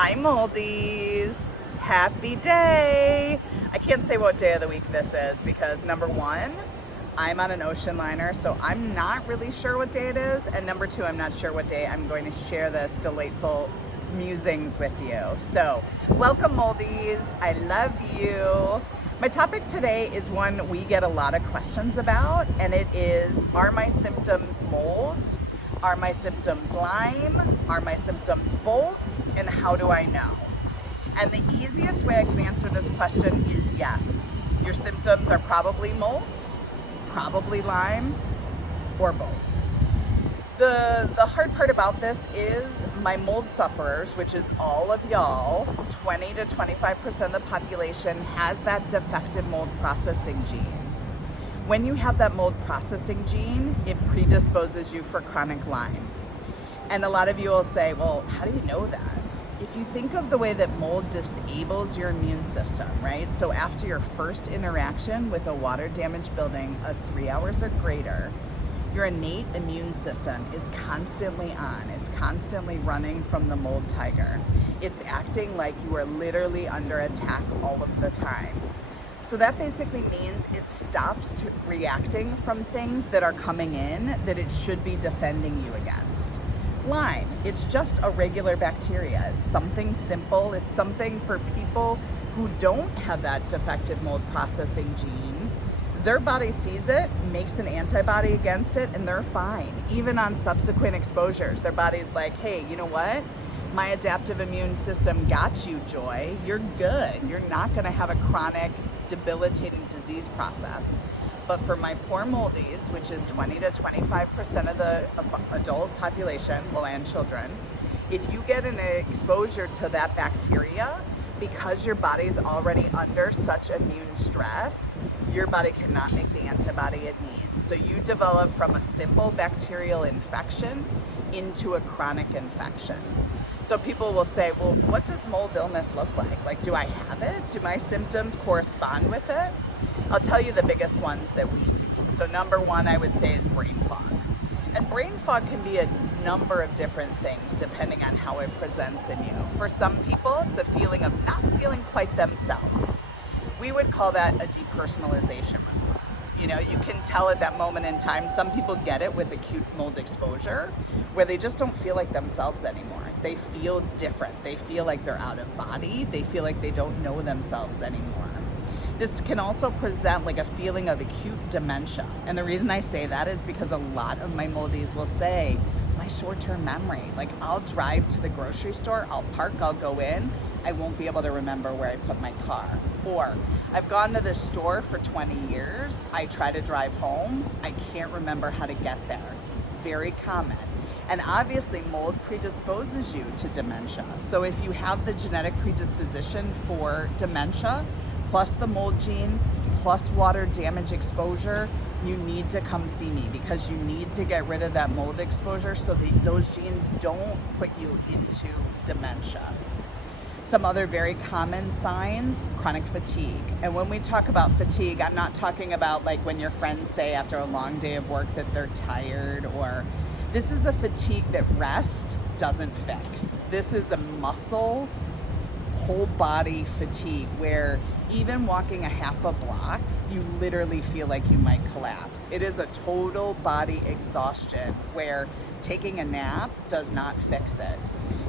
Hi Moldies, happy day. I can't say what day of the week this is because number one, I'm on an ocean liner, so I'm not really sure what day it is. And number two, I'm not sure what day I'm going to share this delightful musings with you. So welcome Moldies, I love you. My topic today is one we get a lot of questions about, and it is, are my symptoms mold? Are my symptoms Lyme? Are my symptoms both? And how do I know? And the easiest way I can answer this question is yes. Your symptoms are probably mold, probably Lyme, or both. The hard part about this is my mold sufferers, which is all of y'all, 20 to 25% of the population has that defective mold processing gene. When you have that mold processing gene, it predisposes you for chronic Lyme. And a lot of you will say, well, how do you know that? If you think of the way that mold disables your immune system, right? So after your first interaction with a water damaged building of 3 hours or greater, your innate immune system is constantly on. It's constantly running from the mold tiger. It's acting like you are literally under attack all of the time. So that basically means it stops reacting from things that are coming in that it should be defending you against. Lyme, it's just a regular bacteria. It's something simple. It's something for people who don't have that defective mold processing gene. Their body sees it, makes an antibody against it, and they're fine. Even on subsequent exposures, their body's like, hey, you know what? My adaptive immune system got you, Joy. You're good. You're not going to have a chronic, debilitating disease process. But for my poor moldies, which is 20 to 25% of the adult population, well, and children, if you get an exposure to that bacteria, because your body's already under such immune stress, your body cannot make the antibody it needs. So you develop from a simple bacterial infection into a chronic infection. So people will say, well, what does mold illness look like? Like, do I have it? Do my symptoms correspond with it? I'll tell you the biggest ones that we see. So number one, I would say, is brain fog. And brain fog can be a number of different things depending on how it presents in you. For some people, it's a feeling of not feeling quite themselves. We would call that a depersonalization response. You know, you can tell at that moment in time, some people get it with acute mold exposure where they just don't feel like themselves anymore. They feel different. They feel like they're out of body. They feel like they don't know themselves anymore. This can also present like a feeling of acute dementia. And the reason I say that is because a lot of my moldies will say, my short-term memory, like I'll drive to the grocery store, I'll park, I'll go in, I won't be able to remember where I put my car. Or I've gone to this store for 20 years, I try to drive home, I can't remember how to get there. Very common. And obviously mold predisposes you to dementia. So if you have the genetic predisposition for dementia, plus the mold gene, plus water damage exposure, you need to come see me because you need to get rid of that mold exposure so that those genes don't put you into dementia. Some other very common signs, chronic fatigue. And when we talk about fatigue, I'm not talking about like when your friends say after a long day of work that they're tired, or this is a fatigue that rest doesn't fix. This is a muscle, whole body fatigue where even walking a half a block, you literally feel like you might collapse. It is a total body exhaustion where taking a nap does not fix it.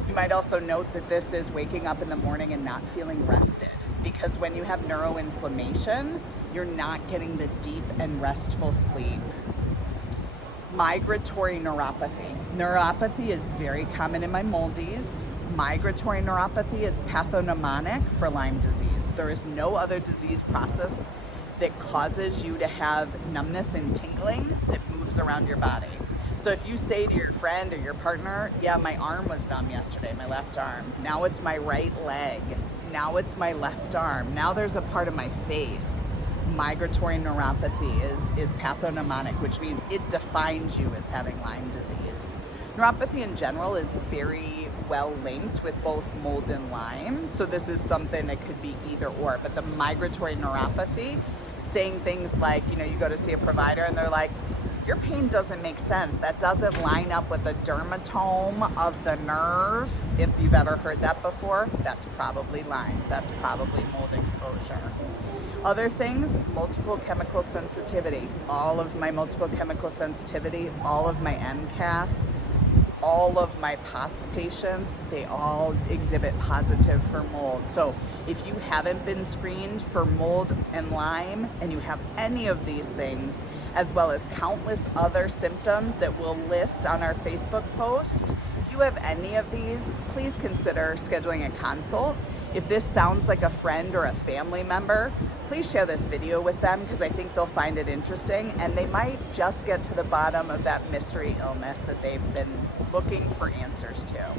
You might also note that this is waking up in the morning and not feeling rested, because when you have neuroinflammation, you're not getting the deep and restful sleep. Migratory neuropathy. Neuropathy is very common in my moldies. Migratory neuropathy is pathognomonic for Lyme disease. There is no other disease process that causes you to have numbness and tingling that moves around your body. So if you say to your friend or your partner, yeah, my arm was numb yesterday, my left arm. Now it's my right leg. Now it's my left arm. Now there's a part of my face. Migratory neuropathy is pathognomonic, which means it defines you as having Lyme disease. Neuropathy in general is very well linked with both mold and Lyme. So this is something that could be either or. But the migratory neuropathy, saying things like, you know, you go to see a provider and they're like, your pain doesn't make sense. That doesn't line up with the dermatome of the nerve. If you've ever heard that before, that's probably Lyme. That's probably mold exposure. Other things, multiple chemical sensitivity. All of my multiple chemical sensitivity, all of my MCAS, all of my POTS patients, they all exhibit positive for mold. So if you haven't been screened for mold and Lyme, and you have any of these things, as well as countless other symptoms that we'll list on our Facebook post, if you have any of these, please consider scheduling a consult. If this sounds like a friend or a family member, please share this video with them, because I think they'll find it interesting and they might just get to the bottom of that mystery illness that they've been looking for answers to.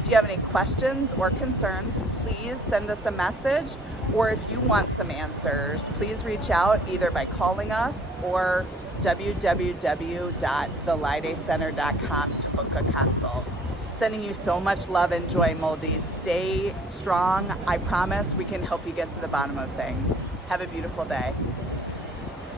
If you have any questions or concerns, please send us a message, or if you want some answers, please reach out either by calling us or www.thelydaycenter.com to book a consult. Sending you so much love and joy, Moldies. Stay strong. I promise we can help you get to the bottom of things. Have a beautiful day.